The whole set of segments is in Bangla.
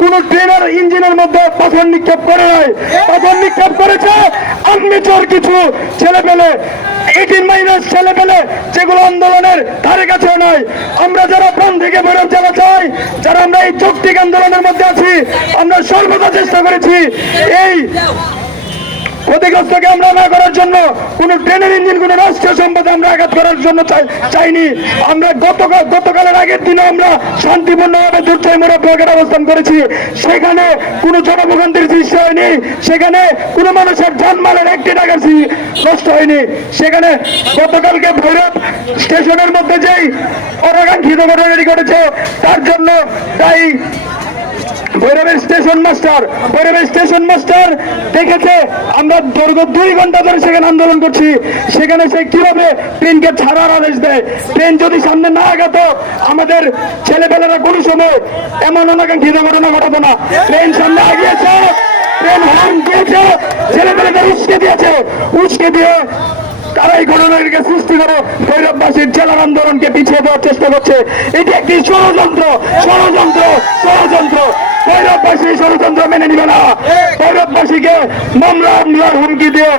কোন ট্রেনের ইঞ্জিনের মধ্যে পাথর নিক্ষেপ করে নাই। পাথর নিক্ষেপ করেছে আর্মিচোর কিছু ছেলে পেলে যেগুলো আন্দোলনের ধারে নয়। আমরা যারা চাই, যারা এই যৌক্তিক আন্দোলনের মধ্যে আছি, আমরা সর্বদা চেষ্টা করেছি এই ক্ষতিগ্রস্তকে আমরা না করার জন্য কোন ট্রেনের ইঞ্জিন, কোন রাষ্ট্রীয় সম্পদে আমরা আঘাত করার জন্য চাই- চাইনি। আমরা গতকাল, গতকালের আগের দিনে আমরা শান্তিপূর্ণভাবে দুর্চয় মোড়া ব্লকের অবস্থান করেছি। সেখানে কোনো জনভোগান্তির সৃষ্টি হয়নি। সেখানে কোনো মানুষের জানমালের একটি টাকা সি- নষ্ট হয়নি। সেখানে গতকালকে ভৈরব স্টেশনের মধ্যে যেই অনাকাঙ্ক্ষিত ঘটনাটি ঘটেছে, তার জন্য তাই ভৈরবের স্টেশন মাস্টার, ভৈরবের স্টেশন মাস্টার দেখেছে, আমরা দীর্ঘ দুই ঘণ্টা ধরে সেখানে আন্দোলন করছি। সেখানে সে কীভাবে ট্রেনকে ছাড়ার আদেশ দেয়? ট্রেন যদি সামনে না আগাত আমাদের ছেলেপেলেরা কোনো সময় এমন অনাকাঙ্ক্ষিত ঘটনা ঘটাতো না। ট্রেন সামনে আগিয়েছে ট্রেন হর্ন দিয়েছে, ছেলেপেলেদের উস্কে দিয়েছে। উস্কে দিয়ে তারা এই ঘটনাকে সৃষ্টি করে। ভৈরববাসীর জেলার আন্দোলনকে পিছিয়ে দেওয়ার চেষ্টা করছে। এটি একটি ষড়যন্ত্র ষড়যন্ত্র ষড়যন্ত্র। ভৈরববাসী ষড়যন্ত্র মেনে নিবে না। ভৈরববাসীকে মামলা হামলার হুমকি দিয়ে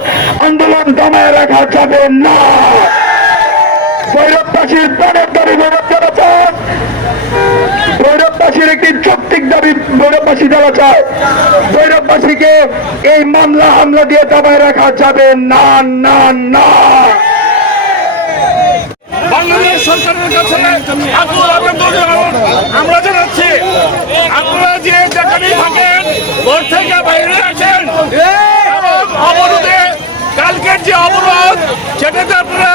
আন্দোলন দমায় রাখা যাবে না। ভৈরববাসীর প্রাণের দাবি ভৈরব যারা ভৈরববাসীর একটি ভৈরববাসী যারা চায়, ভৈরববাসীকে এই মামলা হামলা দিয়ে দমায় রাখা যাবে না না না। কাছে আপনারা আমরা বাইরে অবরোধে যে অবরোধ, সেটাতে আপনারা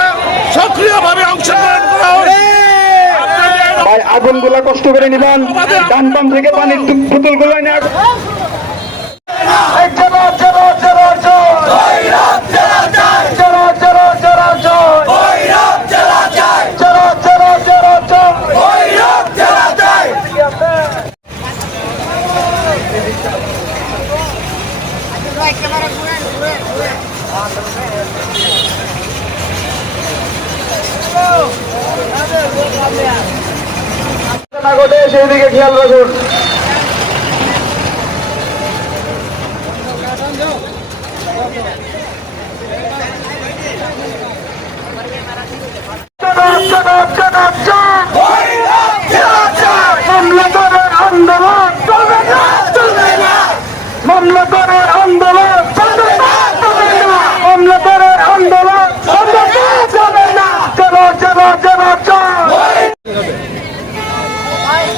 সক্রিয়ভাবে অংশগ্রহণ আগুনগুলা কষ্ট করে নিবেন। ডান বাম থেকে পানির পুতুলগুলো এনে আগুন- এই চলো, চলো, চলো, চলো। চলো, চলো, চলো, চলো। চলো, চলো, চলো, চলো। না ঘটে সেই দিকে খেয়াল রাখুন মামলা করার আন্দোলন চলবে না চলবে না মামলা করার আন্দোলন চলবে না চলবে না মামলা করার আন্দোলন চলবে না চলবে না চলো চলো চলো চলো বসে কে আছে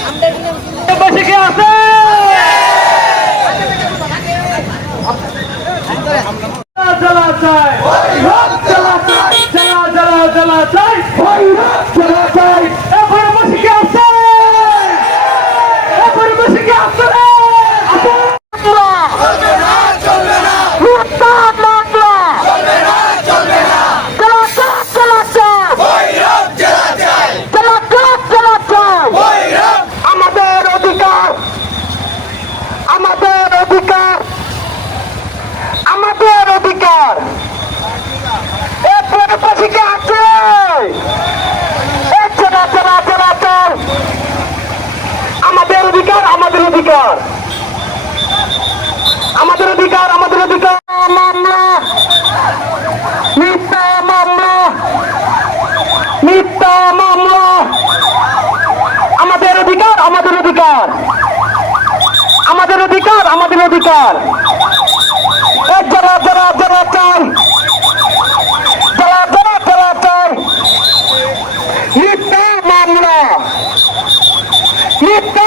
চলা চাই চলা চলা চলা চাই এরপরে বসে কে আছে এরপরে বসে কে আছে আমাদের অধিকার আমাদের অধিকার আমাদের অধিকার এরপরে বসিকে আছে এই চলা চলা চলা চল আমাদের অধিকার আমাদের অধিকার আমাদের অধিকার আমাদের অধিকার মামলা। মিথ্যা মামলা। মিথ্যা মামলা। আমাদের অধিকার আমাদের অধিকার। আমাদের অধিকার আমাদের অধিকার। যারা যারা যারা চাই যারা যারা যারা চাই মিথ্যা মামলা। মিথ্যা